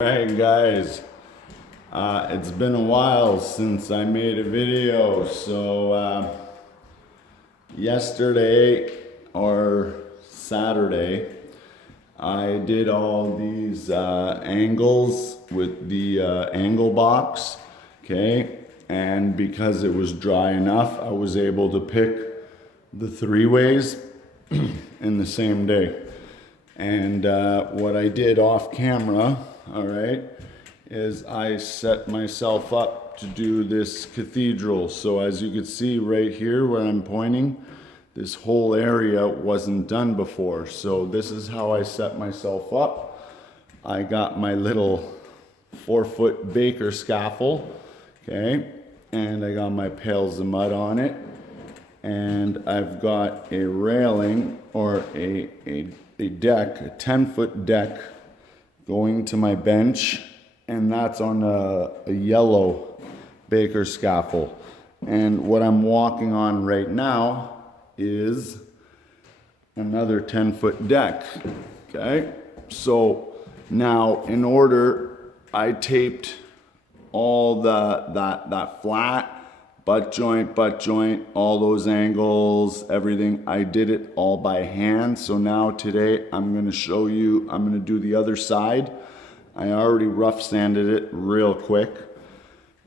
Alright guys, it's been a while since I made a video, so yesterday or Saturday I did all these angles with the angle box, okay, and because it was dry enough I was able to pick the three ways in the same day. And what I did off camera, all right, is I set myself up to do this cathedral. So as you can see right here where I'm pointing, this whole area wasn't done before. So this is how I set myself up. I got my little 4-foot baker scaffold, okay, and I got my pails of mud on it. And I've got a railing or a deck, a 10-foot deck going to my bench, and that's on a yellow baker scaffold. And what I'm walking on right now is another 10-foot deck, okay? So now in order, I taped all that flat, butt joint, all those angles, everything. I did it all by hand. So now today I'm gonna show you, I'm gonna do the other side. I already rough sanded it real quick.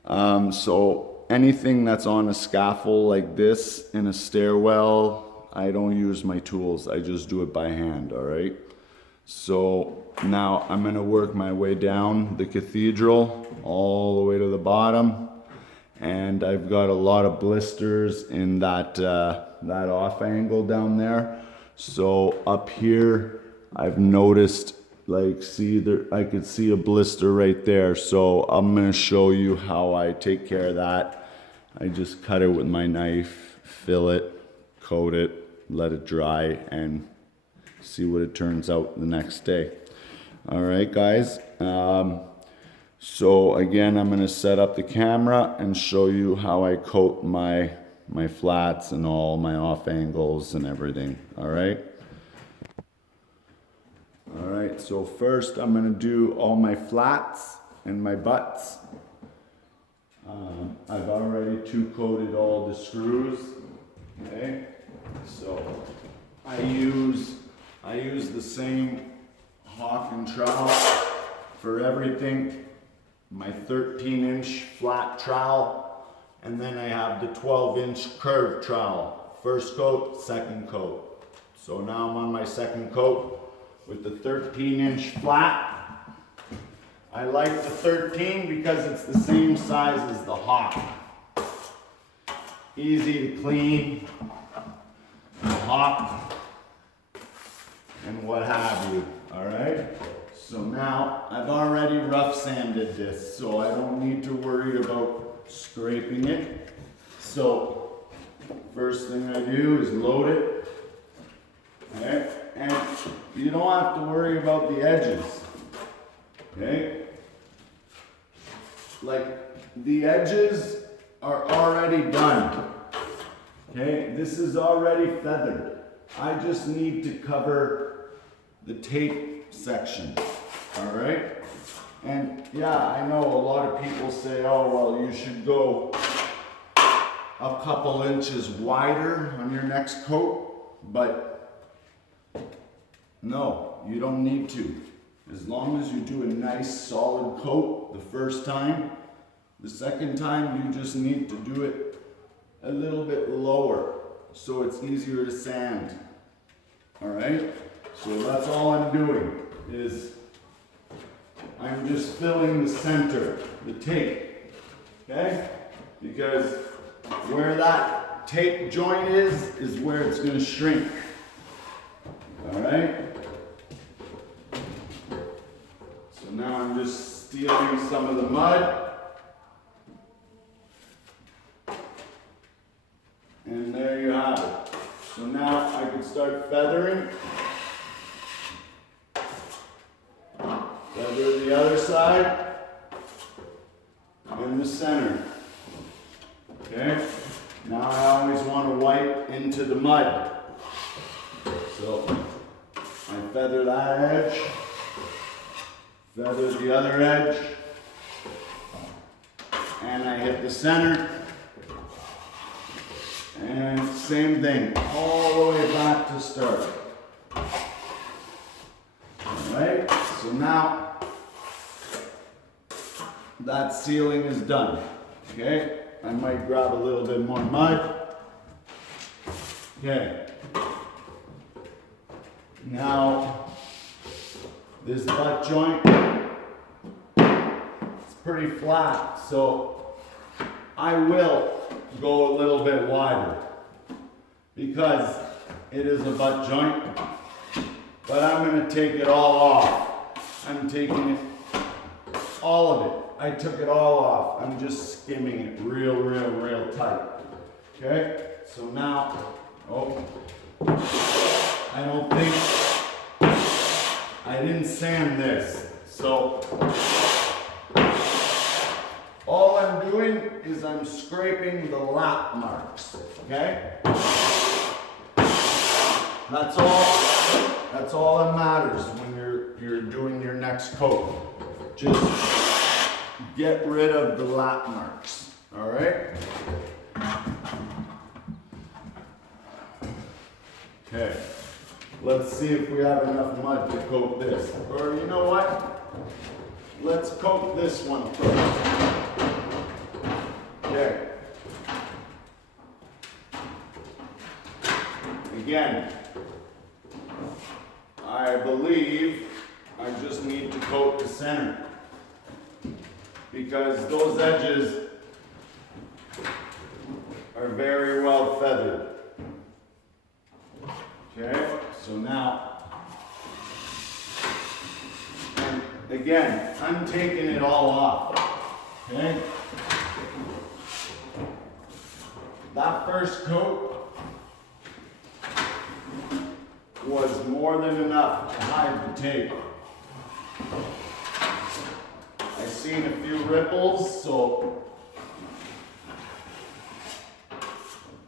So anything that's on a scaffold like this in a stairwell, I don't use my tools. I just do it by hand, all right? So now I'm gonna work my way down the cathedral all the way to the bottom. And I've got a lot of blisters in that off angle down there. So up here, I've noticed, like, see there, I could see a blister right there. So I'm gonna show you how I take care of that. I just cut it with my knife, fill it, coat it, let it dry, and see what it turns out the next day. All right, guys. So again, I'm gonna set up the camera and show you how I coat my flats and all my off angles and everything, all right? All right, so first I'm gonna do all my flats and my butts. I've already two-coated all the screws, okay? So I use the same hawk and trowel for everything. My 13-inch flat trowel, and then I have the 12-inch curved trowel. First coat, second coat. So now I'm on my second coat with the 13-inch flat. I like the 13 because it's the same size as the hawk. Easy to clean, the hawk, and what have you, all right? So now I've already rough sanded this, so I don't need to worry about scraping it. So first thing I do is load it, okay? And you don't have to worry about the edges, okay? Like, the edges are already done, okay? This is already feathered. I just need to cover the tape section. All right, and yeah, I know a lot of people say, oh, well, you should go a couple inches wider on your next coat, but no, you don't need to. As long as you do a nice solid coat the first time, the second time you just need to do it a little bit lower so it's easier to sand. All right, so that's all I'm doing is I'm just filling the center, the tape, okay? Because where that tape joint is where it's gonna shrink, all right? So now I'm just stealing some of the mud. And there you have it. So now I can start feathering. Feather the other side and the center. Okay? Now I always want to wipe into the mud. So I feather that edge, feather the other edge, and I hit the center, and same thing, all the way back to start. Alright, so now that sealing is done. Okay, I might grab a little bit more mud. Okay, now this butt joint, it's pretty flat, so I will go a little bit wider because it is a butt joint, but I'm going to take it all off. I'm taking it, all of it. I took it all off. I'm just skimming it real tight. Okay, so now, I don't think, I didn't sand this. So, all I'm doing is I'm scraping the lap marks, okay? That's all that matters when you're doing your next coat. Just get rid of the lap marks, all right? Okay, let's see if we have enough mud to coat this. Or you know what? Let's coat this one first. Okay. Again, I believe I just need to coat the center because those edges are very well feathered. Okay, so now, and again, I'm taking it all off, okay? That first coat was more than enough to hide the tape. I've seen a few ripples, so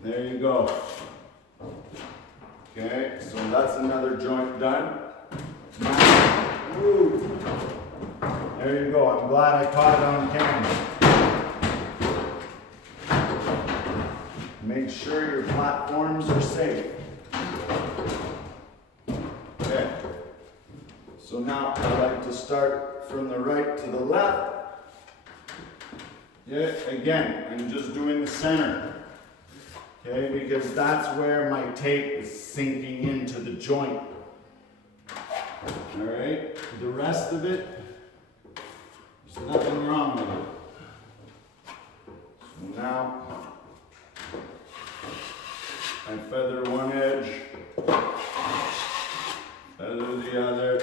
there you go. Okay, so that's another joint done. Ooh, there you go. I'm glad I caught it on camera. Make sure your platforms are safe. Okay, so now I like to start from the right to the left. Yeah, again, I'm just doing the center. Okay, because that's where my tape is sinking into the joint. All right, the rest of it, there's nothing wrong with it. So now, I feather one edge, feather the other,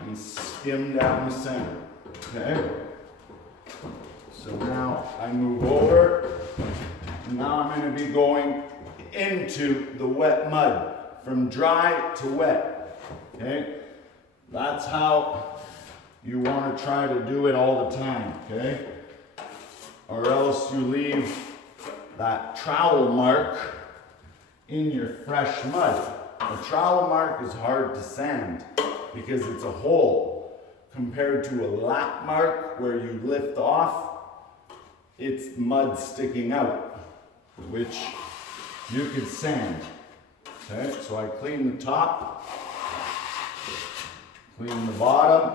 and skim down the center. Okay, so now I move over. Now I'm going to be going into the wet mud, from dry to wet, okay? That's how you want to try to do it all the time, okay? Or else you leave that trowel mark in your fresh mud. A trowel mark is hard to sand because it's a hole compared to a lap mark where you lift off, it's mud sticking out, which you could sand. Okay, so I clean the top, clean the bottom,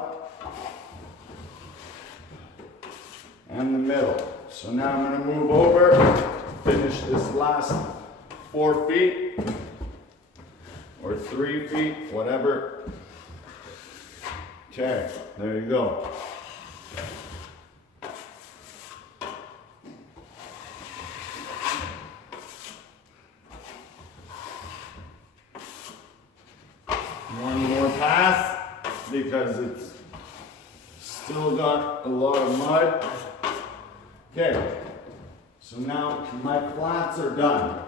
and the middle. So now I'm going to move over, finish this last 4 feet, or 3 feet, whatever. Okay, there you go. One more pass because it's still got a lot of mud. Okay, so now my flats are done.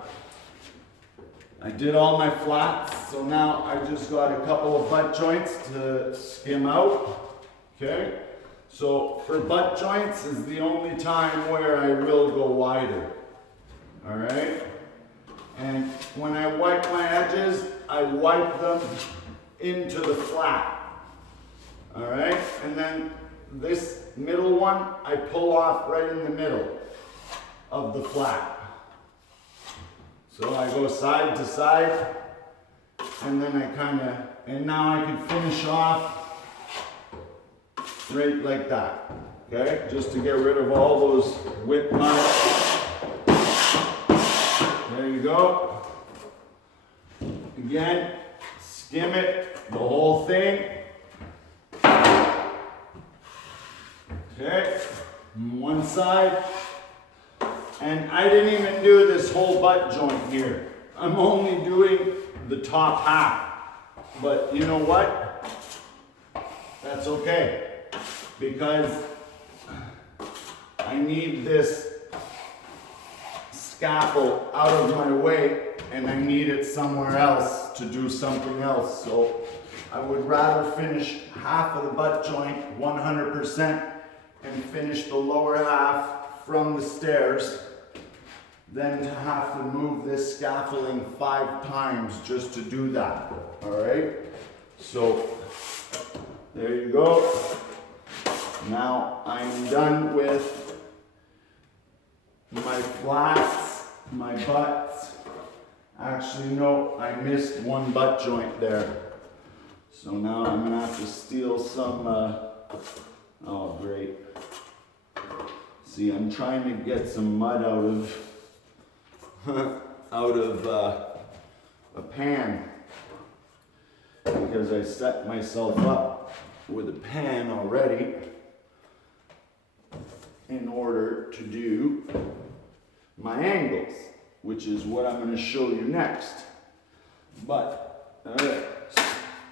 I did all my flats, so now I just got a couple of butt joints to skim out. Okay, so for butt joints is the only time where I will go wider. All right, and when I wipe my edges, I wipe them into the flat. All right, and then this middle one, I pull off right in the middle of the flat. So I go side to side, and then and now I can finish off right like that, okay? Just to get rid of all those whip marks. There you go. Again, skim it, the whole thing. Okay, one side. And I didn't even do this whole butt joint here. I'm only doing the top half. But you know what? That's okay. Because I need this scaffold out of my way and I need it somewhere else to do something else. So I would rather finish half of the butt joint 100% and finish the lower half from the stairs than to have to move this scaffolding 5 times just to do that. All right? So there you go. Now I'm done with my flats, my butts. Actually, no, I missed one butt joint there. So now I'm gonna have to steal some, oh great. See, I'm trying to get some mud out of a pan because I set myself up with a pan already in order to do my angles, which is what I'm going to show you next. But, alright,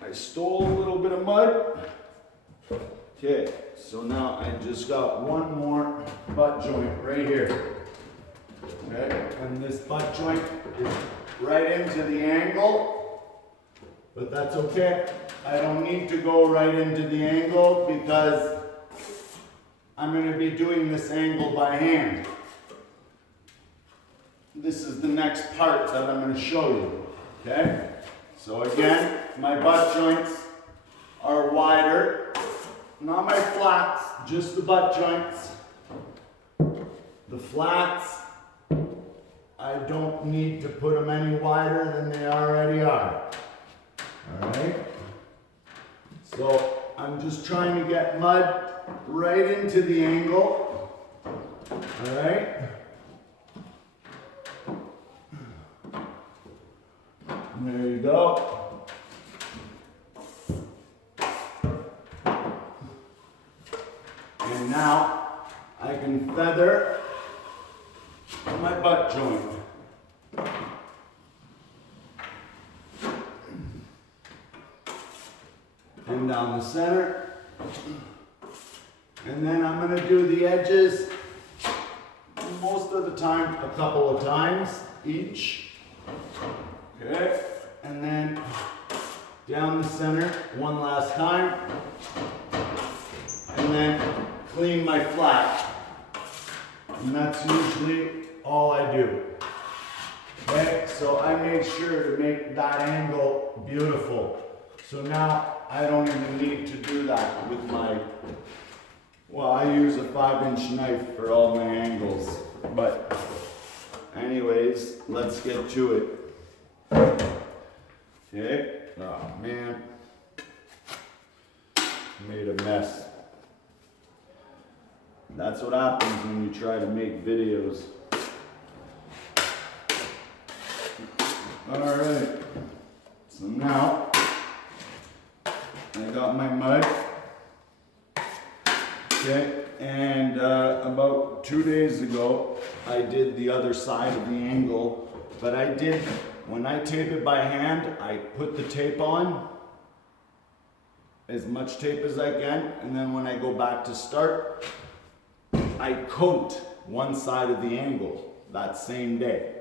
I stole a little bit of mud. Okay, so now I just got one more butt joint right here. Okay, and this butt joint is right into the angle, but that's okay. I don't need to go right into the angle because I'm going to be doing this angle by hand. This is the next part that I'm going to show you. Okay, so again, my butt joints are wider, not my flats, just the butt joints. The flats, I don't need to put them any wider than they already are. All right? So I'm just trying to get mud right into the angle. All right? And there you go. And now I can feather my butt joint. And down the center. And then I'm going to do the edges most of the time, a couple of times each. Okay. And then down the center one last time. And then clean my flat. And that's usually all I do. Okay, so I made sure to make that angle beautiful. So now I don't even need to do that with my, well, I use a 5-inch knife for all my angles. But anyways, let's get to it. Okay, oh man, made a mess. That's what happens when you try to make videos. Alright, so now I got my mud. Okay, and about 2 days ago I did the other side of the angle, but when I tape it by hand, I put the tape on, as much tape as I can, and then when I go back to start, I coat one side of the angle that same day.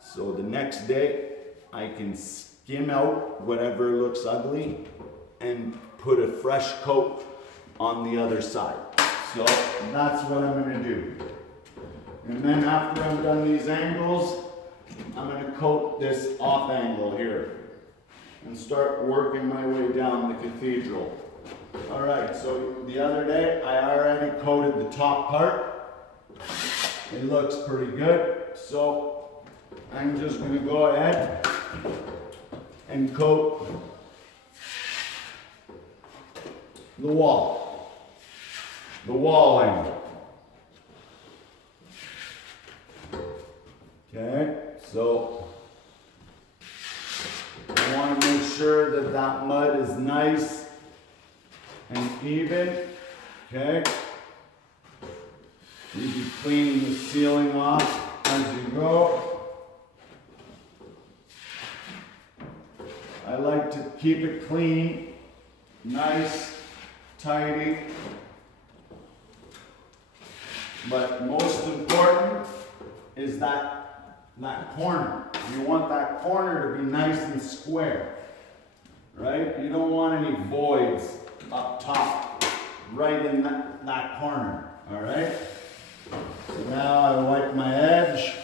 So the next day, I can skim out whatever looks ugly and put a fresh coat on the other side. So that's what I'm going to do. And then after I'm done these angles, I'm going to coat this off angle here and start working my way down the cathedral. All right, so the other day I already coated the top part. It looks pretty good. So I'm just gonna go ahead and coat the wall angle. Okay, so I want to make sure that that mud is nice and even. Okay, you be cleaning the ceiling off as you go. I like to keep it clean, nice, tidy. But most important is that corner. You want that corner to be nice and square, right? You don't want any voids up top, right in that corner, all right? So now I wipe my edge.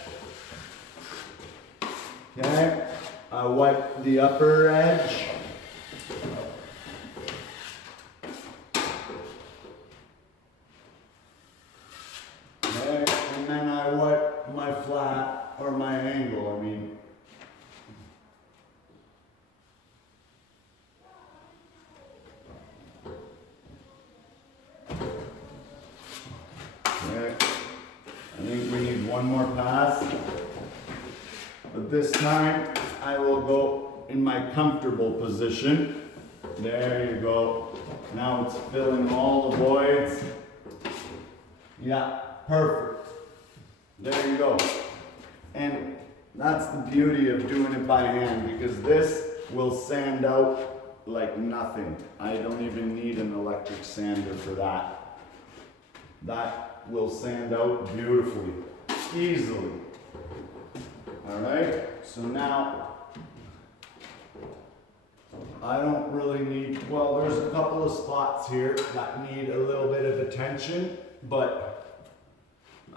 Okay, I wipe the upper edge. Okay, and then I wipe my flat, or my angle, I mean. Okay, I think we need one more pass. But this time, I will go in my comfortable position. There you go. Now it's filling all the voids. Yeah, perfect. There you go. And that's the beauty of doing it by hand, because this will sand out like nothing. I don't even need an electric sander for that. That will sand out beautifully, easily. All right, so now I don't really need, well, there's a couple of spots here that need a little bit of attention, but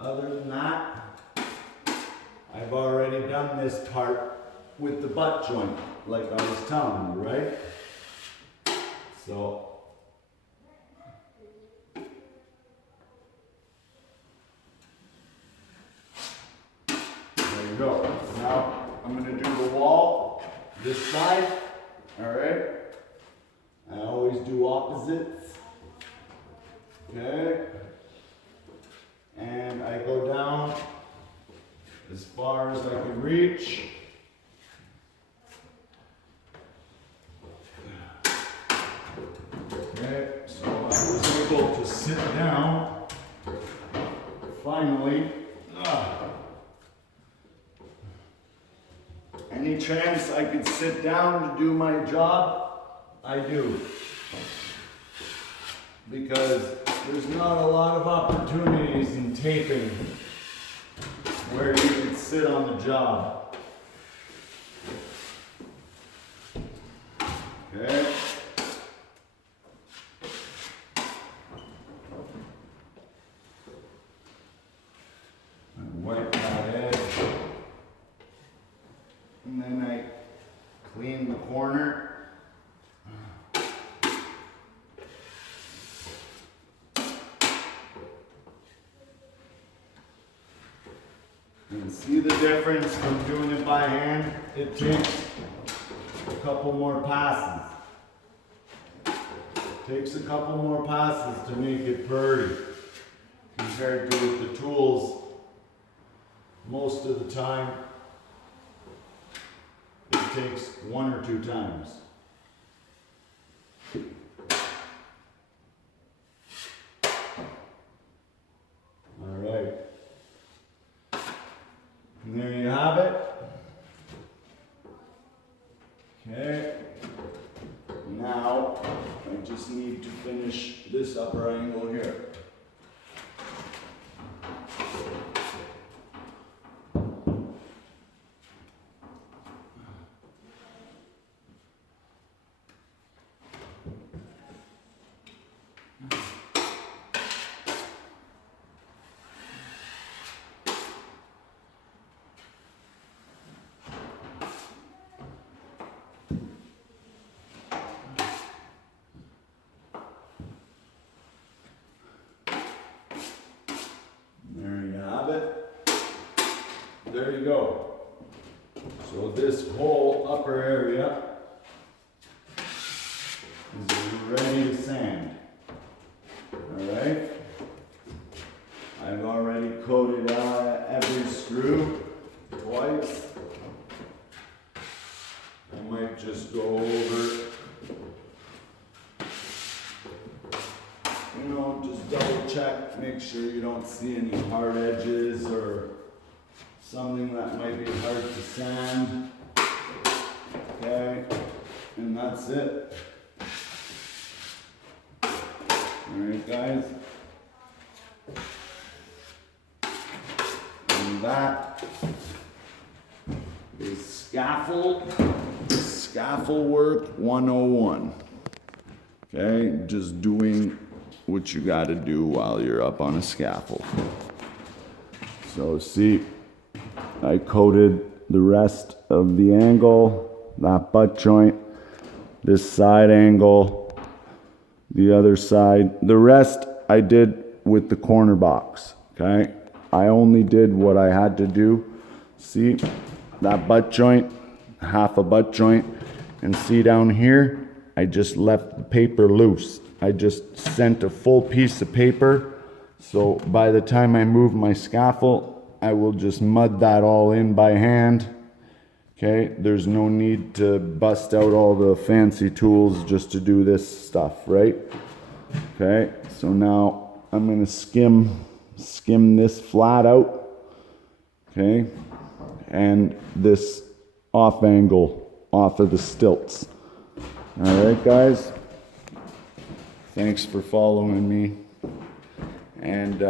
other than that, I've already done this part with the butt joint, like I was telling you, right? So, there you go. Now, I'm gonna do the wall, this side, all right? I always do opposites, okay? And I go down as far as I can reach. Okay, so I was able to sit down, finally. Any chance I could sit down to do my job, I do. Because there's not a lot of opportunities in taping where you can sit on the job. Okay. Wipe that edge. And then I clean the corner. And see the difference from doing it by hand? It takes a couple more passes. Takes a couple more passes to make it pretty. Compared to with the tools, most of the time, it takes 1 or 2 times. All right. And there you have it. Okay. Now, I just need to finish this upper angle here. there you go. So this whole upper area is ready to sand. Alright? I've already coated every screw twice. I might just go over, you know, just double check, make sure you don't see any hard edges or something that might be hard to sand. Okay, and that's it. Alright guys. And that is scaffold work 101. Okay, just doing what you got to do while you're up on a scaffold. So see, I coated the rest of the angle, that butt joint, this side angle, the other side. The rest I did with the corner box. Okay, I only did what I had to do. See that butt joint, half a butt joint, and see down here, I just left the paper loose. I just sent a full piece of paper, so by the time I move my scaffold, I will just mud that all in by hand. Okay, there's no need to bust out all the fancy tools just to do this stuff, right? Okay, so now I'm gonna skim this flat out, okay, and this off angle off of the stilts. All right, guys. Thanks for following me. And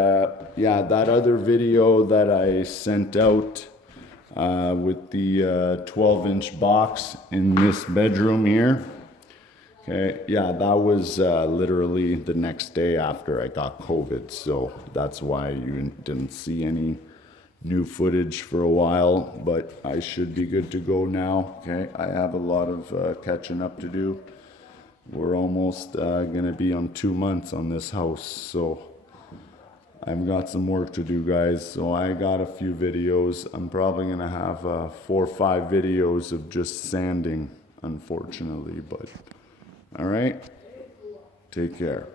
yeah, that other video that I sent out with the 12-inch box in this bedroom here. Okay, yeah, that was literally the next day after I got COVID, so that's why you didn't see any new footage for a while, but I should be good to go now. Okay, I have a lot of catching up to do. We're almost gonna be on 2 months on this house, so I've got some work to do, guys. So I got a few videos. I'm probably gonna have 4 or 5 videos of just sanding, unfortunately, but all right, take care.